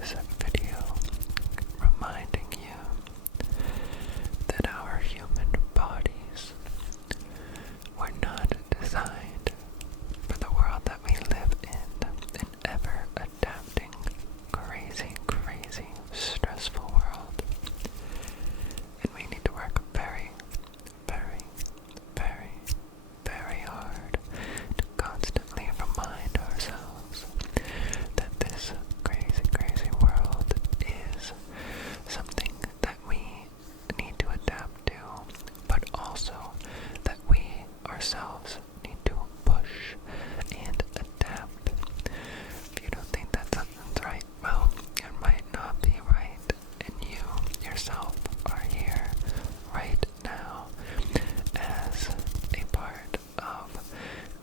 this video reminding you that our human bodies were not designed for the world that we live in, an ever-adapting, crazy, stressful world. And we need to work very, very, very, very hard to constantly remind ourselves that this crazy world is something that we need to adapt to, but also that we ourselves need to push and adapt. If you don't think that something's right, well, it might not be right, and you yourself are here right now as a part of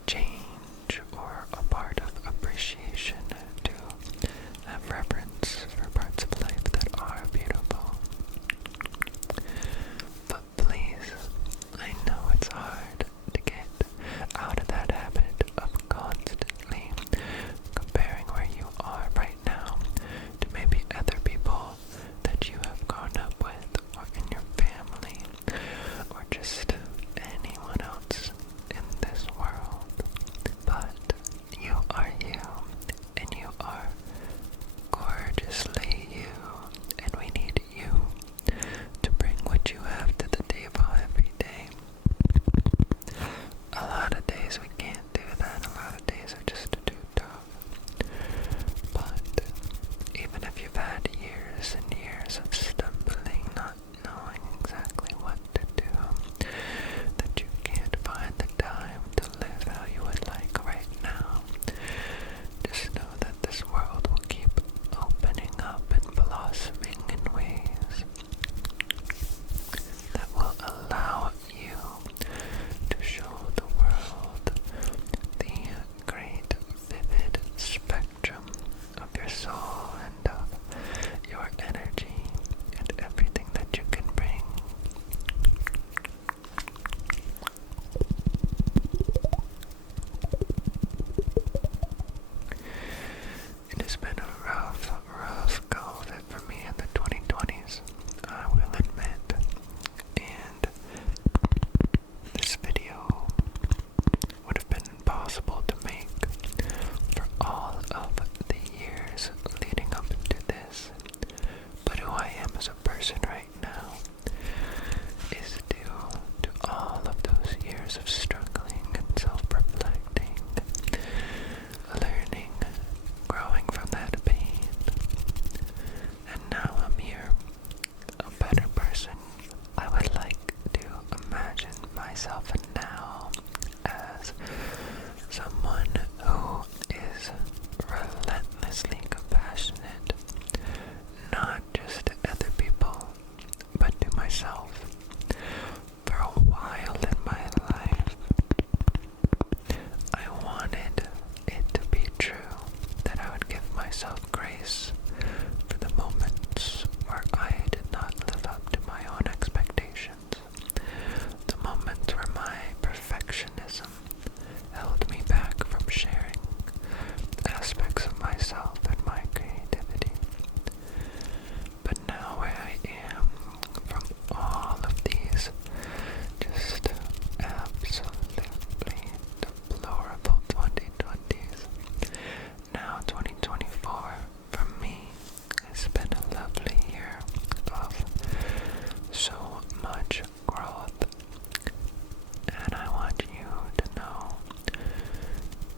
change or a part of appreciation to have reverence for parts of life that are beautiful. But please, I know it's hard to get out of that habit of constantly comparing where you are right now to maybe other people that you have grown up with, or in your family, or just anyone else in this world. But you are you, and you are gorgeously you, and we need you to bring what you have to the table every day. A lot of days we can't do that, a lot of days are just too tough. But even if you've had years and years of stumbling, not knowing exactly what to do, that you can't find the time to live how you would like right now, just know that this world will keep opening up and blossoming in ways that will allow you to show the world the great, vivid spectrum of your soul and of your energy and everything that you can bring. It has been a rough go of it for me in the 2020s, I will admit, and this video would have been impossible to make for all of the years leading up to this. But who I am as a person right now is due to all of those years of struggling and self-reflecting, learning, growing from that pain. And now I'm here, a better person. I would like to imagine myself now as someone who is relentlessly compassionate, not just to other people, but to myself. For a while in my life, I wanted it to be true that I would give myself grace for the moments where I did not live up to my own expectations, the moments where my perfectionism held me back from sharing aspects of myself and my creativity. But now where I am, from all of these just absolutely deplorable 2020s, now 2024 for me has been a lovely year of so much growth. And I want you to know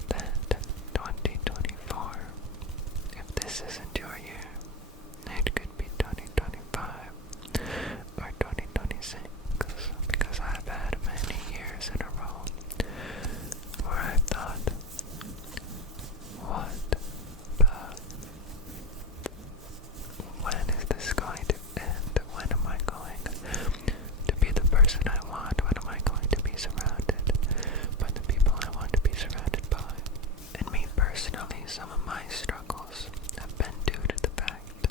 that 2024, if this isn't your year, it could be 2025 or 2026, because I've had many years in a row where I've thought, when is this going to end? When am I going to be the person I want? When am I going to be surrounded by the people I want to be surrounded by? And me personally, some of my struggles have been due to the fact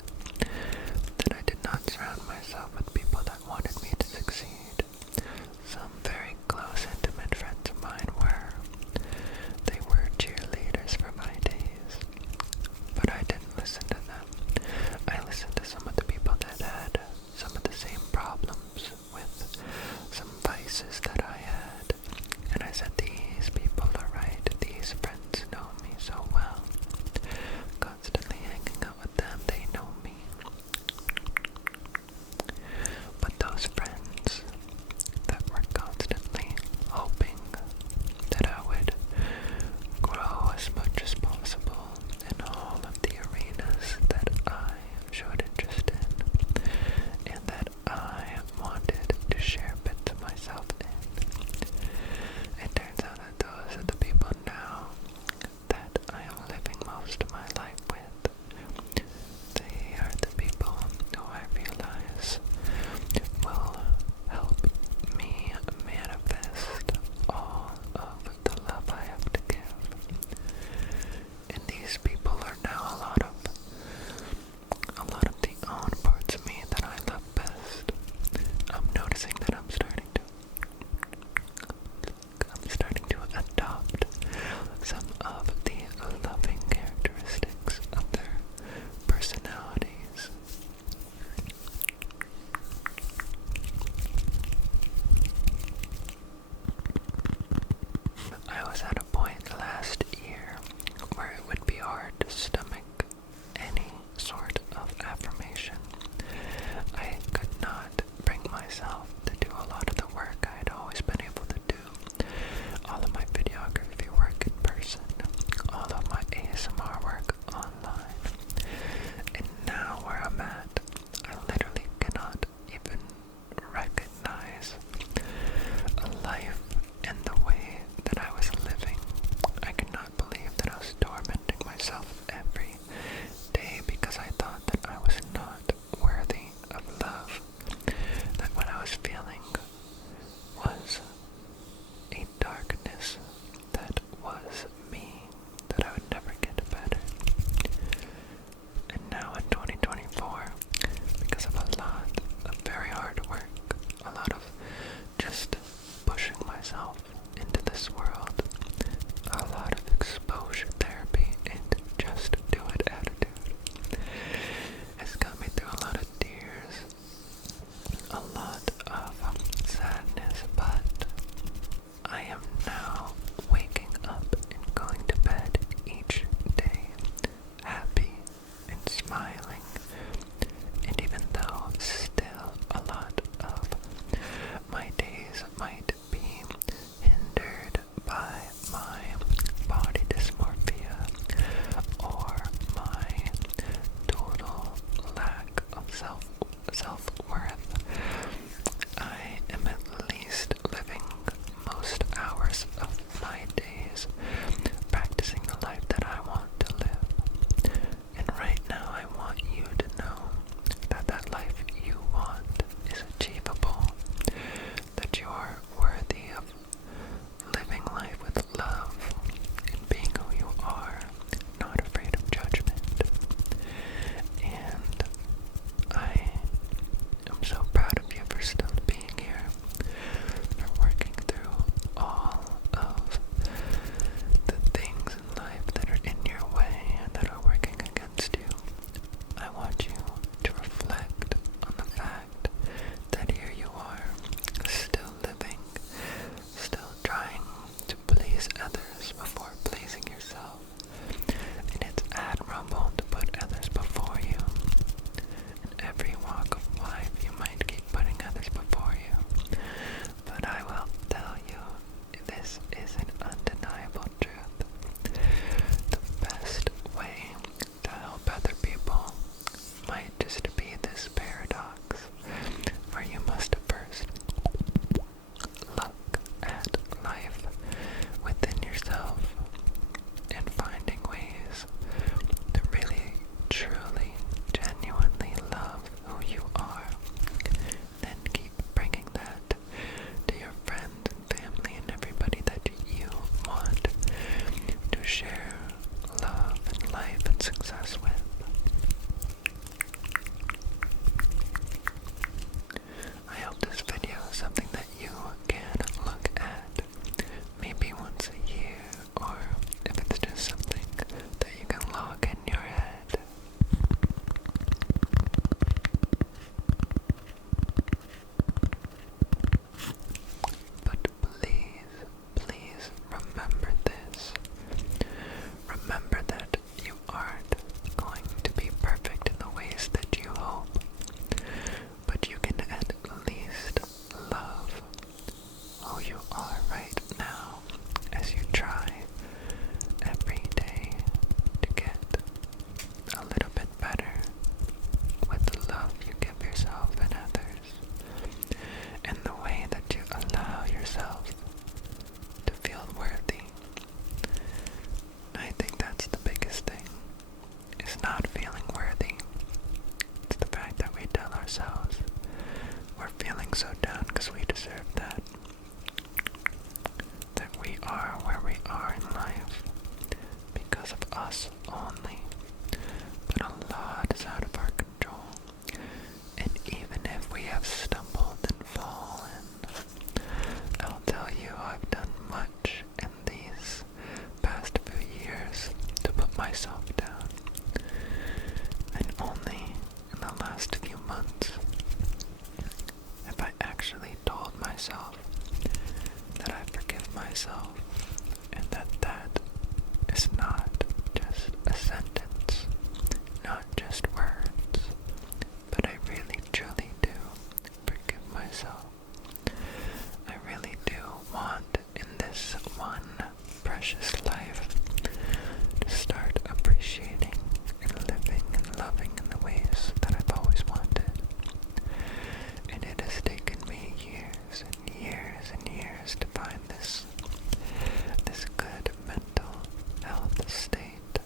self-worth. I am at least living most hours of my days practicing the life that I want to live. And right now I want you to know that that life you want is achievable, that you are worthy of living life with love and being who you are, not afraid of judgment. And I am so proud of you for still being here, for working through all of the things in life that are in your way and that are working against you. I want you to reflect on the fact that here you are, still living, still trying to please others before pleasing yourself. And it's admirable to put others before you. In every walk of life, you might keep putting others before you. But I will tell you, this is an undeniable truth. The best way to help other people might just be this paradox, where you must first look at life within yourself and finding ways to really, truly, genuinely love who you are. Then keep bringing that to your friends and family and everybody that you want to share love and life and success with. I hope this video is something that you can look at maybe once a year, or if it's just something that you can log in your head. But please, please remember this. Remember that you aren't going to be perfect in the ways that you hope, but you can at least love who you are right now as you try every day to get a little bit better with the love you give yourself and others, and the way that you allow yourself to feel worthy. I think that's the biggest thing, is not feeling worthy. It's the fact that we tell ourselves we're feeling so down because we deserve that. That we are where we are in life because of us only. But a lot is out of our control. And even if we have stumbled and fallen, I'll tell you I've done much in these past few years to put myself down. And only in the last few months have I actually told myself that I forgive myself, and that is not just a sentence, not just words, but I really truly do forgive myself. I really do want in this one precious life to start appreciating and living and loving in the ways that I've always wanted. And it has taken me years and years and years to find this good mental health state.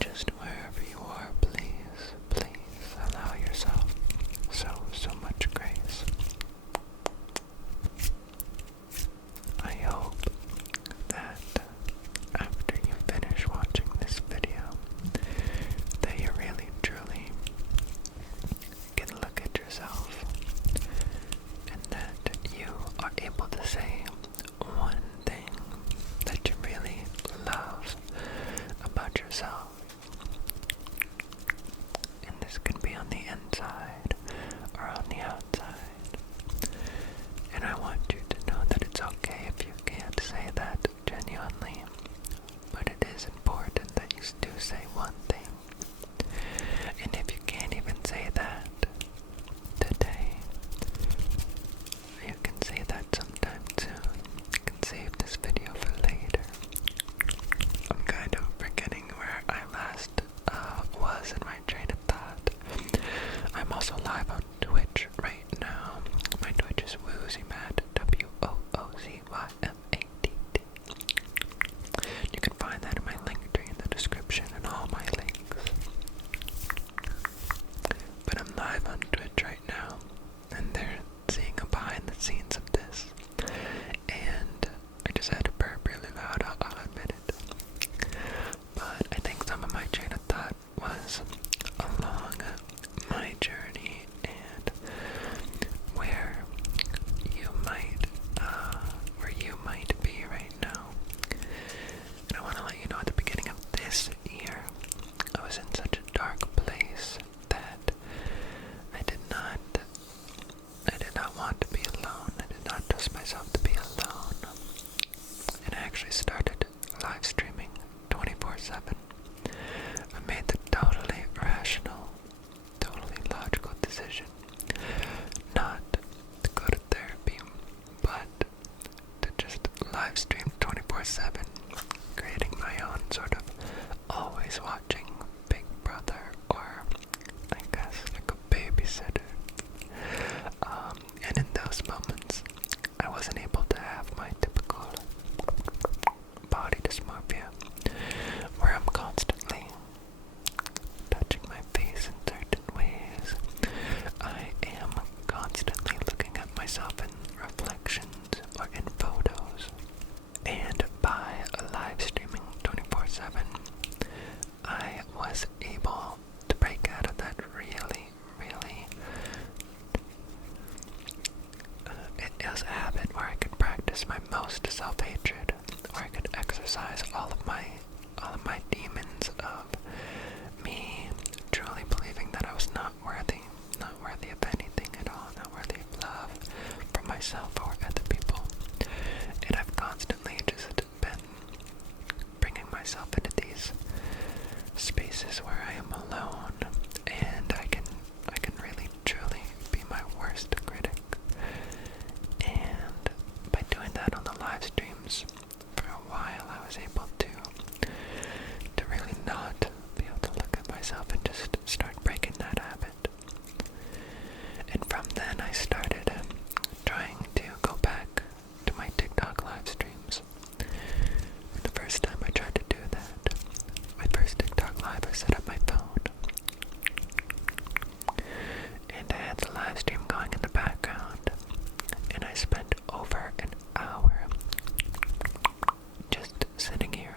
Just wherever you are, please allow yourself so much grace. I hope that after you finish watching this video, that you really truly can look at yourself and that you are able to say one thing that you really love about yourself. And this can be on the inside or on the outside. And I want you to know that it's okay if you can't say that genuinely, but it is important that you do say one thing. And if you can't even say that today, you can say that sometime soon. You can save this video for later. I'm kind of forgetting where I last was in my train of thought. myself or other people. And I've constantly just been bringing myself into these spaces where I am alone, and I can really truly be my worst critic. And by doing that on the live streams for a while, I was able to really not be able to look at myself and just start breaking that habit. And from then I started trying to go back to my TikTok live streams. The first time I tried to do that, my first TikTok live, I set up my phone. And I had the live stream going in the background. And I spent over an hour just sitting here,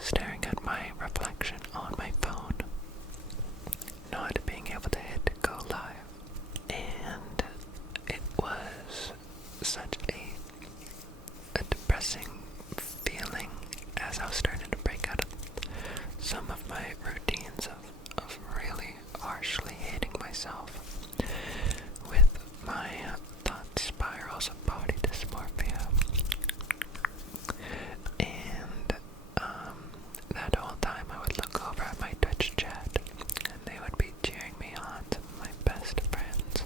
staring at my reflection on my phone, not being able to hit go live. And it was such a depressing feeling as I was starting to break out of some of my routines of really harshly hating myself with my thought spirals of body dysmorphia. And that whole time I would look over at my Twitch chat and they would be cheering me on, some of my best friends,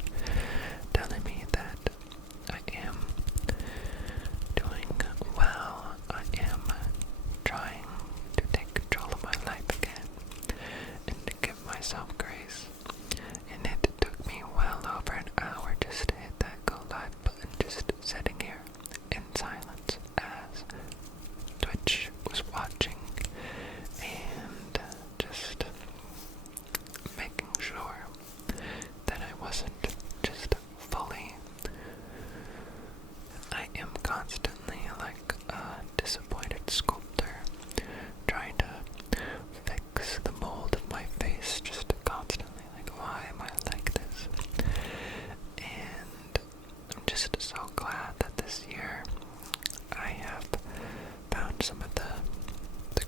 telling me that I am doing well, I am trying to take control of my life again, and to give myself grace. And it took me well over an hour just to hit that go live button, just sitting here in silence as Twitch was watching, and just making sure that I wasn't just fully. I am constantly like a disappointed sculptor, trying to fix the mold of my face, just constantly like, why am I like this? And I'm just so glad that this year I have found some of the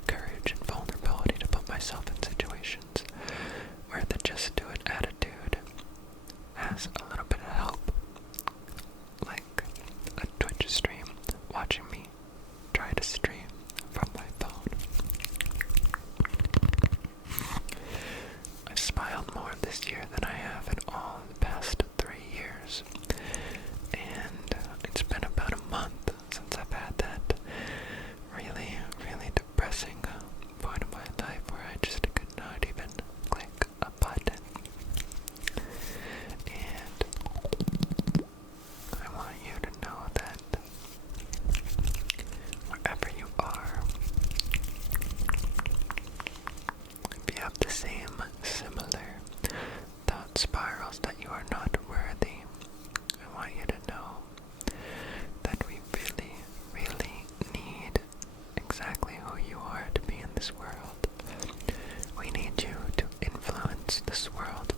courage and vulnerability to put myself in situations where the just do it attitude has a little bit of help, like a Twitch stream, watching me try to stream from my phone. I've smiled more this year than I have in all the past 3 years, and it's been about a month since I've had that really, really depressing point of my life where I just could not even click a button. And I want you to know that wherever you are, if you have the same similar thought spirals that you are not worthy, I want you to know that we really, really need exactly who you are to be in this world. We need you to influence this world